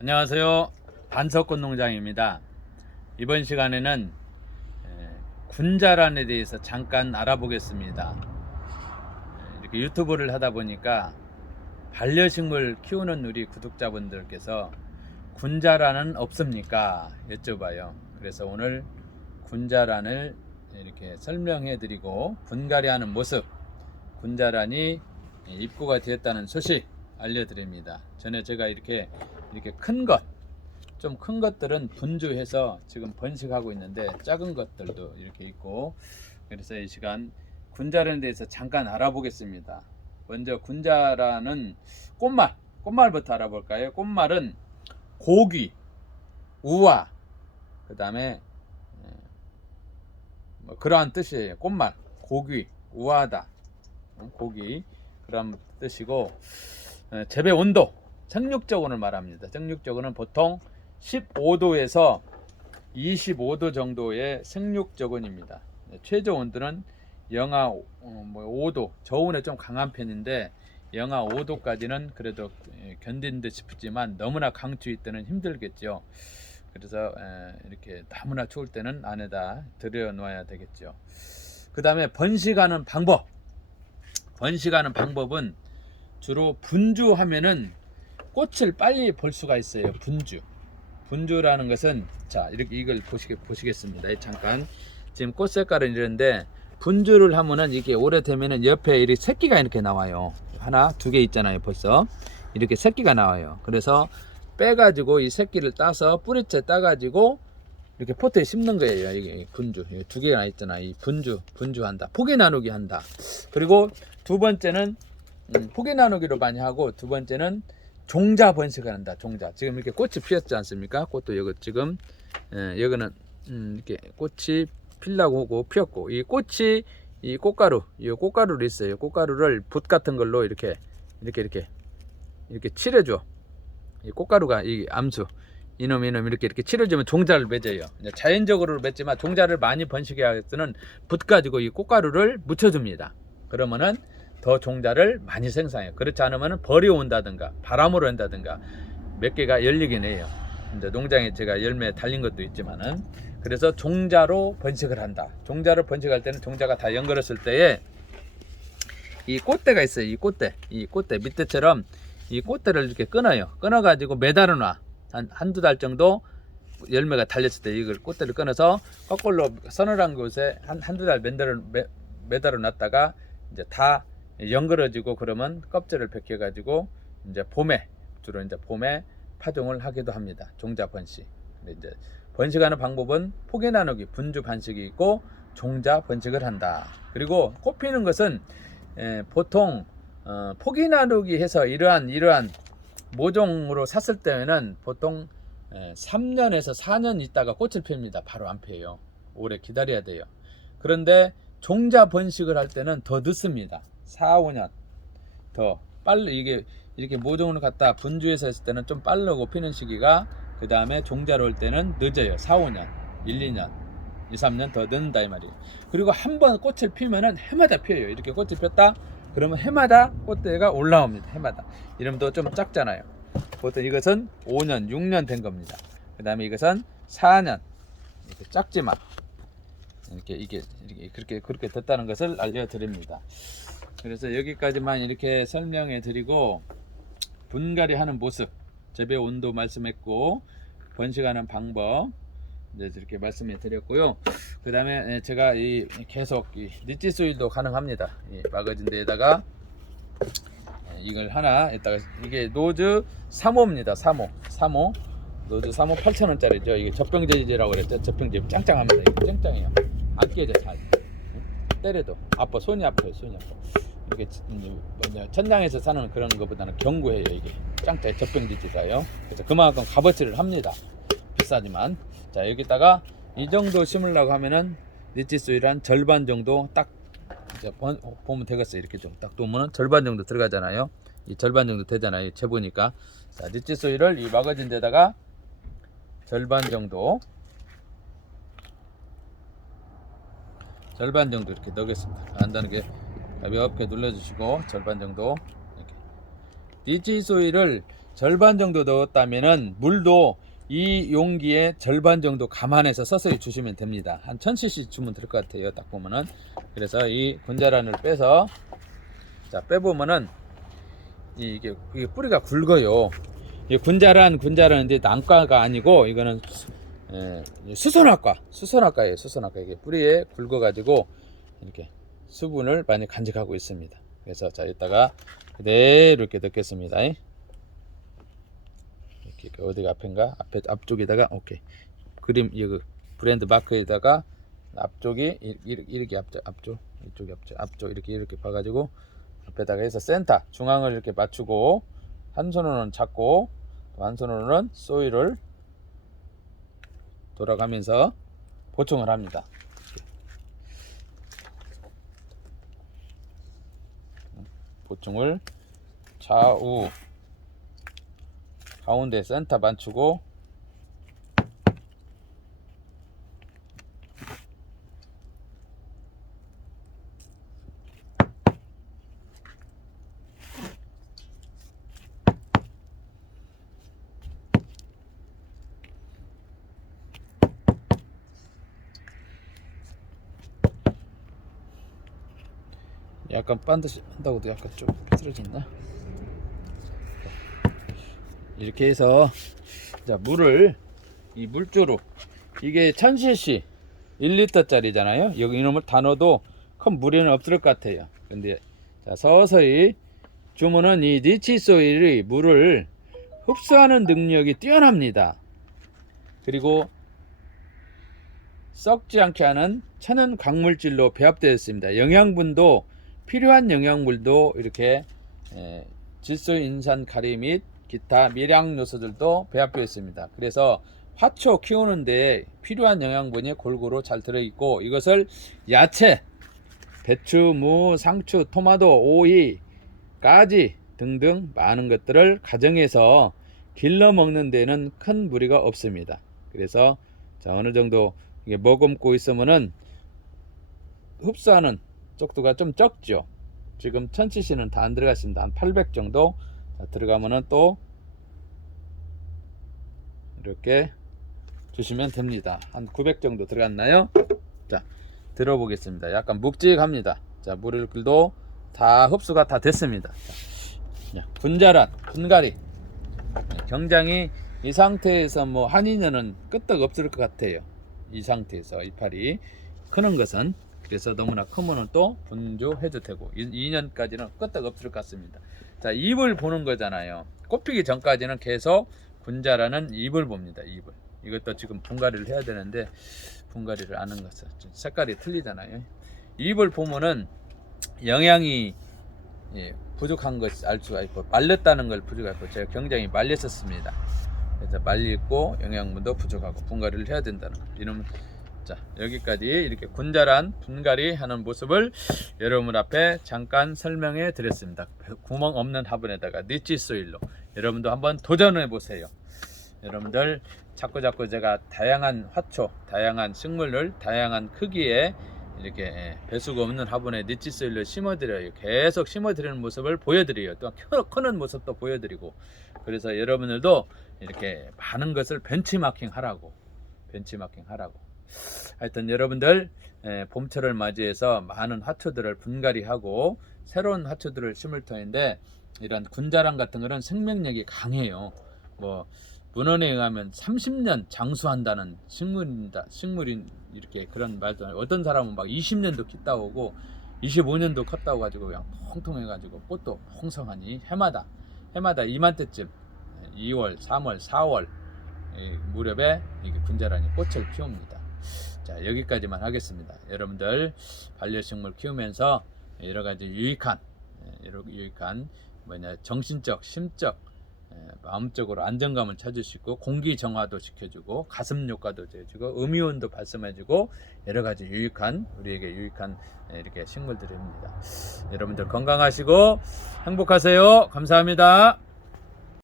안녕하세요. 반석꽃 농장입니다. 이번 시간에는 에, 군자란에 대해서 잠깐 알아보겠습니다. 에, 이렇게 유튜브를 하다 보니까 반려식물 키우는 우리 구독자분들께서 군자란은 없습니까? 여쭤봐요. 그래서 오늘 군자란을 이렇게 설명해 드리고 분갈이 하는 모습, 군자란이 입고가 되었다는 소식 알려드립니다. 전에 제가 이렇게 이렇게 큰 것, 좀 큰 것들은 분주해서 지금 번식하고 있는데 작은 것들도 이렇게 있고 그래서 이 시간 군자란에 대해서 잠깐 알아보겠습니다. 먼저 군자란은 꽃말, 꽃말부터 알아볼까요? 꽃말은 고귀, 우아, 그 다음에 뭐 그러한 뜻이에요. 꽃말, 고귀, 우아하다, 어, 고귀 그런 뜻이고 어, 재배 온도 생육적으로는 말합니다. 생육적으로는 보통 15도에서 25도 정도의 생육적원입니다. 네, 최저 온도는 영하 오- 어, 뭐 5도, 저온에 좀 강한 편인데 영하 5도까지는 그래도 예, 견딘 듯 싶지만 너무나 강추위 때는 힘들겠죠. 그래서 에, 이렇게 너무나 추울 때는 안에다 들여 놓아야 되겠죠. 그 다음에 번식하는 방법. 번식하는 방법은 주로 분주하면은 꽃을 빨리 볼 수가 있어요. 분주. 분주라는 것은 자 이렇게 이걸 보시게 보시겠습니다. 잠깐 지금 꽃 색깔은 이런데 분주를 하면은 이게 오래되면은 옆에 이렇게 새끼가 이렇게 나와요. 하나 두 개 있잖아요. 벌써 이렇게 새끼가 나와요. 그래서 빼가지고 이 새끼를 따서 뿌리째 따가지고 이렇게 포트에 심는 거예요. 이게 분주 두 개가 있잖아. 이 분주 분주한다. 포개 나누기 한다. 그리고 두 번째는 음, 포개 나누기로 많이 하고 두 번째는 종자 번식을 한다. 종자. 지금 이렇게 꽃이 피었지 않습니까? 꽃도 여기 지금 예, 여기는 음, 이렇게 꽃이 필라고 하고 피었고 이 꽃이 이 꽃가루 이 꽃가루를 있어요. 꽃가루를 붓 같은 걸로 이렇게 이렇게 이렇게 이렇게 칠해줘. 이 꽃가루가 이 암수 이놈 이놈 이렇게 이렇게 칠해주면 종자를 맺어요. 자연적으로 맺지만 종자를 많이 번식하기 위해서는 붓 가지고 이 꽃가루를 묻혀줍니다. 그러면은 더 종자를 많이 생산해요. 그렇지 않으면 벌이 온다든가 바람으로 온다든가 몇 개가 열리긴 해요. 이제 농장에 제가 열매 달린 것도 있지만은 그래서 종자로 번식을 한다. 종자로 번식할 때는 종자가 다 연결했을 때에 이 꽃대가 있어요. 이 꽃대, 이 꽃대 밑에처럼 이 꽃대를 이렇게 끊어요. 끊어가지고 매달아 놔. 한 한두 달 정도 열매가 달렸을 때 이걸 꽃대를 끊어서 거꾸로 서늘한 곳에 한 한두 달 매달아 매- 매달아 놨다가 이제 다 연그러지고 그러면 껍질을 벗겨 가지고 이제 봄에 주로 이제 봄에 파종을 하기도 합니다. 종자 번식. 근데 이제 번식하는 방법은 포개 나누기, 분주 번식이 있고 종자 번식을 한다. 그리고 꽃 피는 것은 에, 보통 어, 포기 나누기 해서 이러한 이러한 모종으로 샀을 때는 보통 에, 3년에서 4년 있다가 꽃을 핍니다. 바로 안 펴요. 오래 기다려야 돼요. 그런데 종자 번식을 할 때는 더 늦습니다. 4, 5년 더 빨리 이게 이렇게 모종을 갖다 분주해서 했을 때는 좀 빠르고 피는 시기가 그 다음에 종자로 올 때는 늦어요. 4, 5년, 1, 2년, 2, 3년 더 늦는다 이 말이에요. 그리고 한 번 꽃을 피면은 해마다 피어요. 이렇게 꽃이 폈다 그러면 해마다 꽃대가 올라옵니다. 해마다. 이름도 좀 작잖아요. 보통 이것은 5년, 6년 된 겁니다. 그 다음에 이것은 4년 이렇게 작지만 이렇게 이게 이렇게 그렇게 그렇게 됐다는 것을 알려드립니다. 그래서 여기까지만 이렇게 설명해 드리고 분갈이 하는 모습, 재배 온도 말씀했고 번식하는 방법 이제 이렇게 말씀해 드렸고요. 그 다음에 제가 이 계속 이 니치 소일도 가능합니다. 이 마거진 데에다가 예, 이걸 하나 에다가 이게 노즈 3호입니다. 3호, 3호 노즈 3호 8,000원짜리죠. 이게 젖병제지라고 그랬죠. 젖병제 짱짱합니다. 짱짱해요. 안 깨져 잘. 때려도 아파 손이 아파요. 손이 아파. 이렇게 음, 뭐냐, 천장에서 사는 그런 것보다는 견고해요. 이게 짱짱 젖병제지가요. 그래서 그만큼 값어치를 합니다. 비싸지만 자 여기다가 이 정도 심으려고 하면은 니치수이란 절반 정도 딱 이제 번- 보면 되겠어요 이렇게 좀딱 보면은 절반 정도 들어가잖아요 이 절반 정도 되잖아요 재보니까 자 니치수이를 이 마거진 데다가 절반 정도 절반 정도 이렇게 넣겠습니다 간단하게 가볍게 눌러주시고 절반 정도 이렇게 니치소이를 절반 정도 넣었다면은 물도 이 용기의 절반 정도 감안해서 서서히 주시면 됩니다. 한 1000cc 주면 될 것 같아요. 딱 보면은. 그래서 이 군자란을 빼서 자, 빼보면은 이- 이게, 이게 뿌리가 굵어요. 이 군자란 군자란 이제 난과가 아니고 이거는 수- 예, 이 수선화과 수선화과예요. 수선화과 이게 뿌리에 굵어가지고 이렇게 수분을 많이 간직하고 있습니다. 그래서 자 이따가 그대로 이렇게 넣겠습니다. 이렇게 어디가 앞인가? 앞에 앞쪽에다가 오케이 그림 이거 브랜드 마크에다가 앞쪽이 이렇게 앞쪽 앞쪽 이쪽이 앞쪽 앞쪽 이렇게 이렇게 봐가지고 앞에다가 해서 센터 중앙을 이렇게 맞추고 한 손으로는 잡고 또한 손으로는 소일을 돌아가면서 보충을 합니다. 보충을 좌우 가운데 센터 맞추고 약간 반드시 한다고도 약간 좀 비틀어졌나? 이렇게 해서 자 물을 이 물주로 이게 1000cc 1리터 짜리잖아요. 여기 이놈을 다 넣어도 큰 무리는 없을 것 같아요. 근데 자 서서히 주문은 이 리치 소일이 물을 흡수하는 능력이 뛰어납니다. 그리고 썩지 않게 하는 천연 광물질로 배합되어 있습니다. 영양분도 필요한 영양물도 이렇게 에, 질소 인산 가리 및 기타 미량 요소들도 배합되어 있습니다. 그래서 화초 키우는데 필요한 영양분이 골고루 잘 들어있고 이것을 야채, 배추, 무, 상추, 토마토, 오이, 까지 등등 많은 것들을 가정에서 길러 먹는 데는 큰 무리가 없습니다. 그래서 자 어느 정도 이게 머금고 있으면은 흡수하는 속도가 좀 적죠. 지금 1000cc는 다 안 들어갔습니다. 한 800 정도 자, 들어가면은 또 이렇게 주시면 됩니다. 한 900 정도 들어갔나요? 자, 들어보겠습니다. 약간 묵직합니다. 자, 물을도 다 흡수가 다 됐습니다. 자, 자, 분자란, 분갈이. 경장이 이 상태에서 뭐한 2년은 끄떡 없을 것 같아요. 이 상태에서 이파리 크는 것은 그래서 너무나 크면은 또 분조해도 되고 2년까지는 끄떡 없을 것 같습니다. 자, 입을 보는 거잖아요. 꽃피기 전까지는 계속 군자라는 입을 봅니다. 입을. 이것도 지금 분갈이를 해야 되는데 분갈이를 안 한 것은 좀 색깔이 틀리잖아요. 입을 보면은 영양이 예, 부족한 것을 알 수가 있고 말렸다는 걸 부족하고 제가 굉장히 말렸었습니다. 그래서 말리고 영양분도 부족하고 분갈이를 해야 된다는 거. 이놈 자 여기까지 이렇게 군자란 분갈이 하는 모습을 여러분 앞에 잠깐 설명해 드렸습니다. 구멍 없는 화분에다가 니치 소일로 여러분도 한번 도전해 보세요. 여러분들 자꾸 자꾸 제가 다양한 화초, 다양한 식물을 다양한 크기에 이렇게 예, 배수가 없는 화분에 니치 소일로 심어 드려요. 계속 심어 드리는 모습을 보여드려요. 또 크- 크는 모습도 보여드리고 그래서 여러분들도 이렇게 많은 것을 벤치마킹 하라고 벤치마킹 하라고 하여튼 여러분들 에, 봄철을 맞이해서 많은 화초들을 분갈이하고 새로운 화초들을 심을 터인데 이런 군자랑 같은 거는 생명력이 강해요. 뭐 문헌에 의하면 30년 장수한다는 식물입니다. 식물인 이렇게 그런 말도 어떤 사람은 막 20년도 키다 오고 25년도 컸다고 가지고 그냥 통통해 가지고 꽃도 홍성하니 해마다 해마다 이맘때쯤 2월, 3월, 4월 이 무렵에 이게 군자란이 꽃을 피웁니다. 자 여기까지만 하겠습니다. 여러분들 반려식물 키우면서 여러 가지 유익한 예, 여러 유익한 뭐냐 정신적, 심적, 예, 마음적으로 안정감을 찾으시고 공기 정화도 시켜주고 가슴 효과도 해주고 음이온도 발산해주고 여러 가지 유익한 우리에게 유익한 예, 이렇게 식물들입니다. 여러분들 건강하시고 행복하세요. 감사합니다.